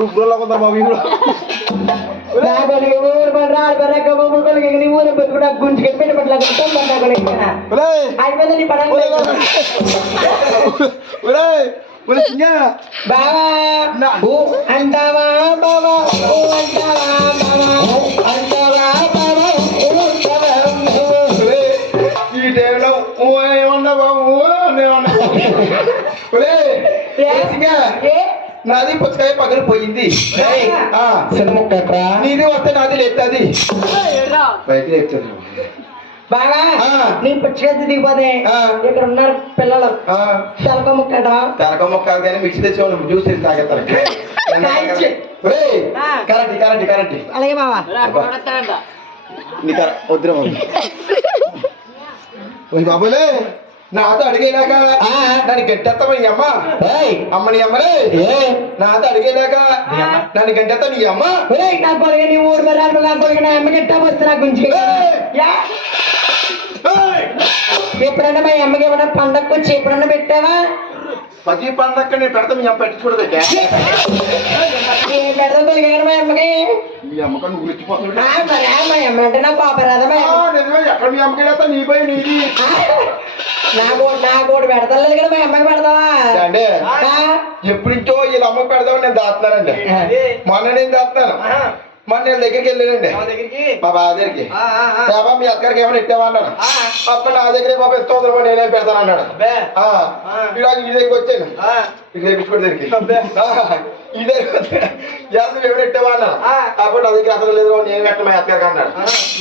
రుబ్బులో కొంత మా వీళ్ళు అంటావా బాబా అంటావా బాబా ఈ టైంలో ఏమన్నా బాబు నాది పుచ్చకాయ పగలు పోయింది నీది వస్తే నాది లేస్తుంది బయట లేపుతుంది బాగా నీ పుచ్చకాయ దిగిపోతే ఇక్కడ ఉన్నారు పిల్లలు తలక ముక్కట తలక ముక్క కానీ మిక్సీ తెచ్చుకోండి జ్యూస్ తెచ్చి తాగేస్తారు కరెంట్ కరెంట్ కరెంట్ అలాగే బావా వద్దురా బాబులే నాతో అడిగేలాక నన్ను గంటెత్తామా నీ అమ్మ అమ్మ నీ అమ్మలే నాతో అడిగేలాక నన్ను గంటెత్తా నీ అమ్మ నా కొడుకు నీ ఊరు మీద నా కొడుకు నా అమ్మ గట్టా వస్తే నా గురించి ఎప్పుడన్నా మా అమ్మకి ఏమన్నా పండగకు వచ్చి ఎప్పుడన్నా పెట్టావా ప్రతి పండగ నేను పెడతా మీ అమ్మ పెట్టించుకోవడం పెడతా తొలిగాను మా అమ్మకి మీ అమ్మక నువ్వు గుర్తిపోతుంది మా అమ్మ అంటే నాకు కోపరాదా ఎక్కడ మీ అమ్మకి వెళ్తా నీ పై నీది నా కోటి పెడతలేదు కదా మా అమ్మకి పెడతావా అంటే ఎప్పుడించో వీళ్ళ అమ్మకి పెడతామని నేను దాస్తున్నానండి మొన్న నేను దాస్తున్నాను మొన్న నేను దగ్గరికి వెళ్ళానండి మా బాబా దగ్గరికి బాబా మీ అక్కడికి ఏమైనా ఇట్టావా అన్నాడు అప్పుడు నా దగ్గరే బాబా ఎంత వదలమో నేనేం పెడతాను అన్నాడు ఇలాగ ఈ దగ్గరికి వచ్చాను ఇక తెప్పించుకోండి దగ్గరికి ఈ దగ్గర ఏమైనా ఇట్టావా అన్నాడు అప్పుడు నా దగ్గర అసలు లేదు నేను పెట్టను మా అక్కడికి అన్నాడు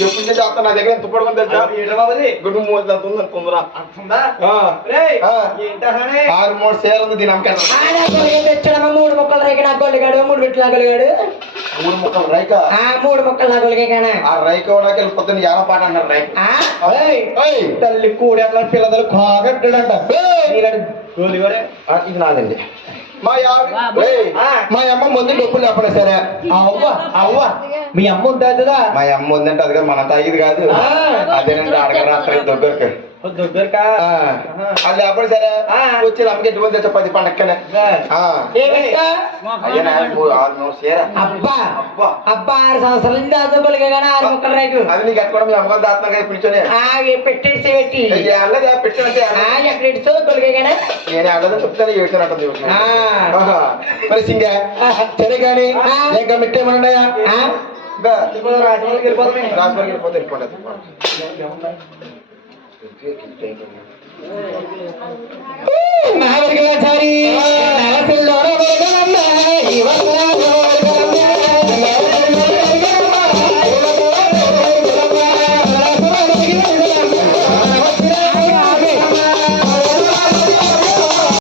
ఎప్పుడు నుంచి చేస్తాను నా దగ్గర ఎంత పడుతుంది తెలుసా గుడ్డు మూడు అంత ఉంది అనుకుందరా 6 సేల్ ఉంది దీని అమ్మకాడు తెచ్చడమా 3 ముక్కలు రైక నా కొలిగాడు 3 బిట్లు నా కొలిగాడు 3 ముక్కలు రైక 3 ముక్కలు నా కొలిగే కానీ ఆ రైక వెళ్ళిపోతుంది ఎలా పాట అన్నారు రైక తల్లి కూడి అట్లా పిల్లలు కాగట్టాడంట ఇది నాదండి మా అమ్మ ముందు డబ్బులు లేపడా సరే అవ్వ మీ అమ్మ ఉంటుందా మా అమ్మ ఉందంటే అది మనం తాగిది కాదు అదేనండి అడగరాత్రి దగ్గరకా అది లేపడు సరే వచ్చి అమ్మకి ఎటువంటి తెచ్చా 10 పండక్కనే అబ్బా 6 సంవత్సరాల నుంచి దాచుకోలేక 6 ముక్కలు రైతు అది నీకు ఎక్కడ మీ అమ్మగారు దాస్తున్నా పిలిచోనే పెట్టేసి పెట్టి పెట్టినంటే ఎక్కడ కొలిగానే నేను అడగదని చెప్తాను ఏడ్చానంటుంది మరి సింగా సరే కానీ ఇంకా మిట్టేమన్నాయా రాజమండ్రి వెళ్ళిపోతే మహావర్గలాచారి